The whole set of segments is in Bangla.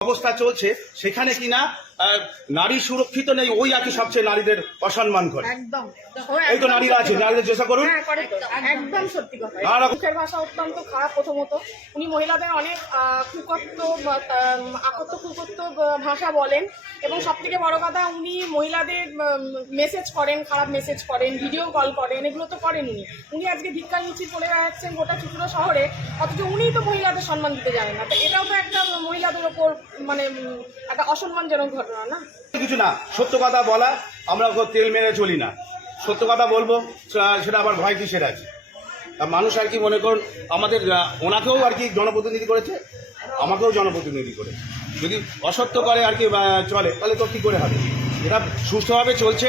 অবস্থা চলছে সেখানে কিনা নারী সুরক্ষিত নেই ওই কি সবচেয়ে নারীদের অসম্মান করে। একদম। এই তো নারীরা আছে নারীদের চেষ্টা করুন। হ্যাঁ। একদম সত্যি কথা। মুখের ভাষা অত্যন্ত খারাপ প্রথমত। উনি মহিলাদের অনেক কুকত্ব বা, আম, আকত্ত কুকত্ব ভাষা বলেন। এবং সব থেকে বড় কথা উনি মহিলাদের মেসেজ করেন খারাপ মেসেজ করেন ভিডিও কল করেন এগুলো তো করেন উনি। উনি আজকে ভিক্ষার মিছিল করে বেড়াচ্ছেন গোটা চুচুড়া শহরে অথচ উনিই তো মহিলাদের সম্মান দিতে জানেন না। তো এটাও তো একটা মহিলাদের ওপর মানে একটা অসম্মানজনক ঘটনা না? কিছু না সত্য কথা বলা আমরা তেল মেরে চলি না। সত্য কথা বলব সেটা আবার ভয় কিসের আছে? মানুষ আর কি মনে করুন আমাদের ওনাকেও আর কি জনপ্রতিনিধি করেছে? আমাকেও জনপ্রতিনিধি করেছে। যদি অসত্য করে আর কি চলে তাহলে তো কি করে হবে? এটা সুষ্ঠুভাবে চলছে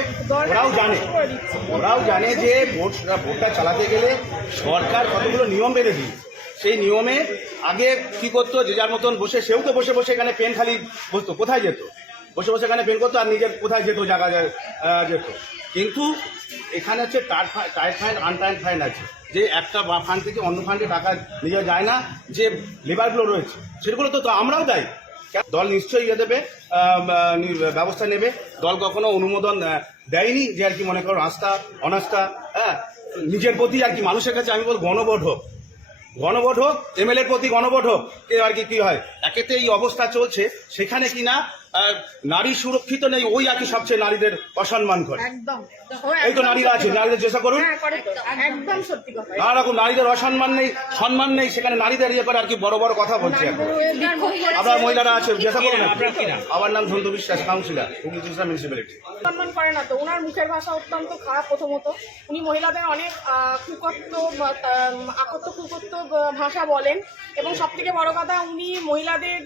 ওরাও জানে। ওরাও জানে যে ভোট ভোটটা চালাতে গেলে সরকার কতগুলো নিয়ম বেঁধে দিই সেই নিয়মে আগে কি করতো, যে যার মতন বসে সেও তো বসে বসে এখানে পেন খালি বসতো। কোথায় যেত? বসে বসে এখানে পেন করতো আর নিজের কোথায় যেত, জায়গা যেত। কিন্তু এখানে হচ্ছে টার টাইট ফাইন আনটাইট ফাইন আছে। যে একটা ফান্ড থেকে অন্য ফান্ডে টাকা নিয়ে যায় না, যে লেবারগুলো রয়েছে সেগুলো তো আমরাও দেয়। দল নিশ্চয়ই ইয়ে দেবে ব্যবস্থা নেবে। দল কখনো অনুমোদন দেয়নি যে আর কি মনে করো আস্থা অনাস্থা হ্যাঁ? নিজের প্রতি আর কি মানুষের কাছে আমি বল গণভোট হোক। গণভোট হোক এমএলএর প্রতি গণভোট হোক আর কি কী হয়, একেতে এই অবস্থা চলছে, সেখানে কিনা নারী সুরক্ষিত নেই ওই আর কি সবচেয়ে নারীদের অসম্মান করে। একদম। এই তো নারীরা আছে নারীদের চেষ্টা করুন। হ্যাঁ একদম সত্যি কথা। নানা রকম নারীদের অসম্মান নেই সম্মান নেই সেখানে নারীদের ইয়ে করে আর কি বড় বড় কথা বলছে এখন। আপনার মহিলারা আছে চেষ্টা করুন। আপনার কি নাম? আমার নাম সন্তু বিশ্বাস কাউন্সিলর হুগলি মিউনিসিপ্যালিটি সম্মান করে না তো ওনার মুখের ভাষা অত্যন্ত খারাপ প্রথমত। উনি মহিলাদের অনেক কুকত্ব বা, আম, আকত্ত কুকত্ব ভাষা বলেন। এবং সব থেকে বড় কথা উনি মহিলাদের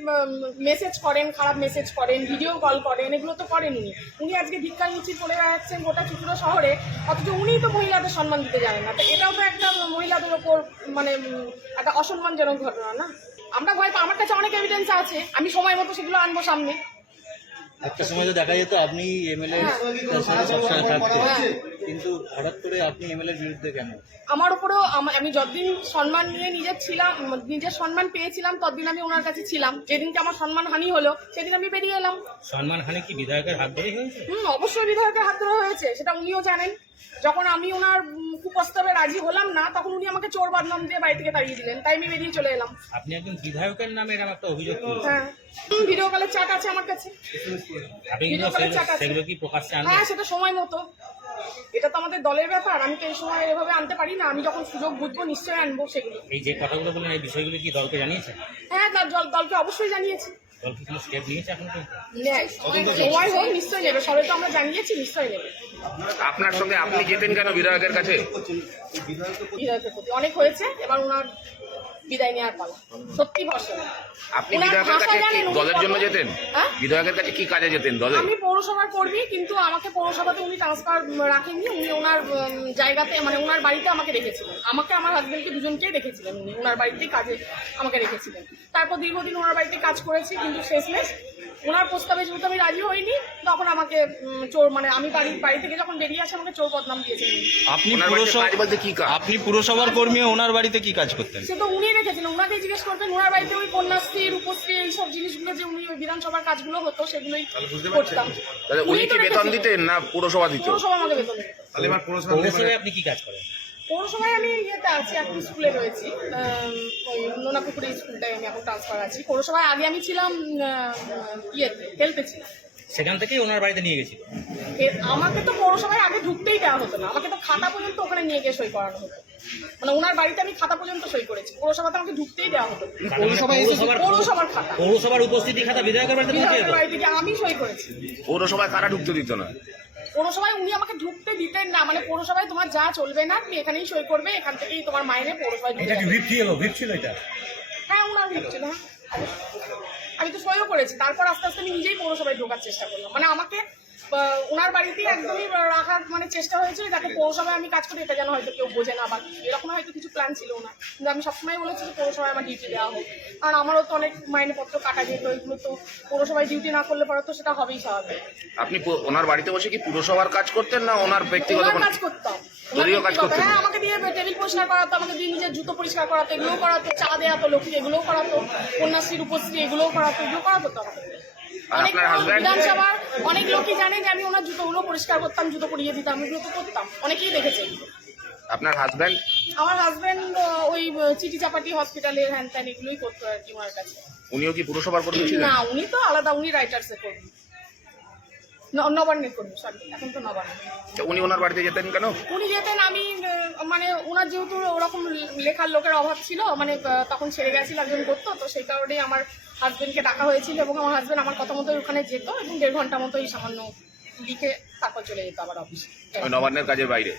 মেসেজ করেন খারাপ মেসেজ করেন ভিডিও কল করেন, এগুলো তো করেন উনি উনি আজকে ভিক্ষা মিছিল করে বেড়াচ্ছেন গোটা চুচুড়া শহরে, অথচ উনিই তো মহিলাদের সম্মান দিতে জানেন না। তো এটাও তো একটা মহিলাদের ওপর মানে একটা অসম্মানজনক ঘটনা, না? আমরা ভয় আমার কাছে অনেক এভিডেন্স আছে, আমি সময় মতো সেগুলো আনব সামনে। একটা সময় তো দেখা যেত আপনি এমএলএ সবসময় থাকতেন। কিন্তু হঠাৎ করে আপনি এমএলএ বিরুদ্ধে কেন? আমার উপরেও আমি যতদিন সম্মান নিয়ে নিজের ছিলাম নিজের সম্মান পেয়েছিলাম ততদিন আমি ওনার কাছে ছিলাম। যেদিনকে আমার সম্মান হানি হলো সেদিন আমি বেরিয়ে এলাম। সম্মানহানি কি বিধায়কের হাত ধরে হয়েছে? হুম অবশ্যই বিধায়কের হাত ধরা হয়েছে সেটা উনিও জানেন। যখন আমি ওনার কুপ্রস্তাবে রাজি হলাম না তখন উনি আমাকে চোর বদনাম দিয়ে বাড়ি থেকে তাড়িয়ে দিলেন। তাই আমি বেরিয়ে চলে এলাম। আপনি একজন বিধায়কের নামে এরকম একটা অভিযোগ হ্যাঁ। ভিডিও কলের চাট আছে আমার কাছে। ভিডিও কলের চাট আছে। সেগুলো কি প্রকাশ্যে আনবেন হ্যাঁ সেটা সময় মতো। এটা তো আমাদের দলের ব্যাপার আমি তো এই সময় এভাবে আনতে পারি না। আমি যখন সুযোগ বুঝব নিশ্চয়ই আনব সেগুলো। এই যে কথাগুলো বললেন এই বিষয়গুলো কি দলকে জানিয়েছেন? হ্যাঁ দল- দল- দলকে অবশ্যই জানিয়েছি। দল কোনো স্টেপ নিয়েছে এখন সময় হোক নিশ্চয়ই নেবে। তো আমরা জানিয়েছি নিশ্চয়ই নেবে। আপনার সঙ্গে আপনি যেতেন কেন বিধায়কের কাছে? বিধায়কের প্রতি অনেক হয়েছে এবার ওনার বিদায় নেওয়ার পালা। সত্যি ভরসা। আপনি বিধায়কের কাছে কি দলের জন্য যেতেন? হ্যাঁ? বিধায়কের কাছে কি কাজে যেতেন দলে? আমি পৌরসভার কর্মী কিন্তু আমাকে পৌরসভাতে উনি ট্রান্সফার রাখেননি। উনি ওনার জায়গাতে মানে ওনার বাড়িতে আমাকে রেখেছিলেন। আমাকে আমার হাজবেন্ডকে দুজনকেই রেখেছিলেন। উনি ওনার বাড়িতেই কাজে আমাকে রেখেছিলেন। তারপর দীর্ঘদিন ওনার বাড়িতে কাজ করেছি কিন্তু শেষমেশ ওনার প্রস্তাবে যেহেতু আমি রাজি হইনি তখন আমাকে চোর মানে আমি বাড়ি বাড়ি থেকে যখন বেরিয়ে আসি আমাকে চোর বদনাম দিয়েছেন আপনি পুরসভা বলতে কি কাজ? আপনি পুরসভার কর্মী ওনার বাড়িতে কি কাজ করতেন? সে তো উনি রেখেছেন ওনাকে জিজ্ঞেস করতেন ওনার বাড়িতে ওই কন্যাশ্রী রূপশ্রী এইসব জিনিসগুলো যে উনি ওই বিধানসভার কাজগুলো হতো সেগুলোই করতাম। তাহলে উনি কি বেতন দিতেন না পুরসভা দিত পৌরসভা আমাকে বেতন দিত তাহলে এবার পৌরসভা পৌরসভায় আপনি কি কাজ করেন? পৌরসভায় আমি ইয়েতে আছি এখন স্কুলে রয়েছি। ওই নোনাপুকুরি স্কুলটায় আমি এখন ট্রান্সফার আছি। পৌরসভায় আগে আমি ছিলাম ইয়েতে হেল্পে ছিলাম। সেখান থেকেই ওনার বাড়িতে নিয়ে গেছিল এ- আমাকে তো পৌরসভায় আগে ঢুকতেই দেওয়া হতো না। আমাকে তো খাতা পর্যন্ত ওখানে নিয়ে গিয়ে সই করানো হতো। মানে ওনার বাড়িতে আমি খাতা পর্যন্ত সই করেছি। পৌরসভাতে আমাকে ঢুকতেই দেওয়া হতো। পৌরসভায় পৌরসভার খাতা। পৌরসভার উপস্থিতি খাতা বিধায়কের বাড়িতে আমি সই করেছি। পৌরসভায় কারা ঢুকতে দিত না? পৌরসভায় উনি আমাকে ঢুকতে দিতেন না। মানে পৌরসভায় তোমার যা চলবে না তুমি এখানেই সই করবে এখান থেকেই তোমার মাইনে পৌরসভায় ঢুকে যাবে। ভিপ ছিল? ভিপ ছিল এটা? হ্যাঁ ওনার ভিড় ছিল। আমি তো সইও করেছি। তারপর আস্তে আস্তে আমি নিজেই পৌরসভায় ঢোকার চেষ্টা করলাম। মানে আমাকে ওনার বাড়িতে একদমই রাখার মানে চেষ্টা হয়েছিল যাতে পৌরসভায় আমি কাজ করি এটা যেন হয়তো কেউ বোঝে না বা এরকম হয়তো কিছু প্ল্যান ছিল না কিন্তু আমি সবসময় বলেছি যে পৌরসভায় আমার ডিউটি দেওয়া হোক কারণ আমারও তো অনেক মাইনেপত্র কাটা যেত এগুলো তো পৌরসভায় ডিউটি না করলে পরে তো সেটা হবেই স্বাভাবিক আপনি পু- ওনার বাড়িতে বসে কি পুরসভার কাজ করতেন না ওনার ব্যক্তিগত ওনার কোনো- কাজ করতাম দলীয় কাজ করতেন? হ্যাঁ আমাকে দিয়ে টেবিল পরিষ্কার করাতো আমাকে দিয়ে নিজের জুতো পরিষ্কার করাতো এগুলোও করাতো চা দেওয়া তো লক্ষ্মী এগুলোও করাতো কন্যাশ্রী রূপশ্রী এগুলোও করাতো এগুলো করাতো তো আমাকে দিয়ে। আর অনেক আপনার husband? বিধানসভার অনেক লোকই জানে যে আমি ওনার জুতোগুলো পরিষ্কার করতাম জুতো পরিয়ে দিতাম এগুলো তো করতাম। অনেকেই দেখেছে। আপনার হাজব্যান্ড আমার হাজবেন্ড ওই চিটি চাপাটি হসপিটালের হ্যান ত্যান এগুলোই করতো আর কি ওনার কাছে। উনিও কি পুরসভার কর্মী ছিলেন? না উনি তো আলাদা উনি রাইটার্সে করবেন নবান্নের করবেন সরি এখন তো নবান্ন। উনি ওনার বাড়িতে যেতেন কেন? উনি যেতেন আমি মানে ওনার যেহেতু ওরকম লেখার লোকের অভাব ছিল মানে তখন ছেড়ে গেছিল একজন করতো তো সেই কারণেই আমার হাজবেন্ডকে ডাকা হয়েছিল এবং আমার হাজবেন্ড আমার কথা মতোই ওখানে যেত এবং দেড় ঘণ্টা মতোই সামান্য লিখে তারপর চলে যেত আবার অফিসে নবান্নের কাজের বাইরে?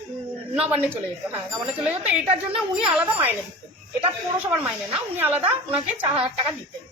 নবান্নে চলে যেত হ্যাঁ নবান্নে চলে যেত। এটার জন্য উনি আলাদা মাইনে দিতেন। এটা পৌরসভার মাইনে না উনি আলাদা ওনাকে চার হাজার টাকা দিতেন।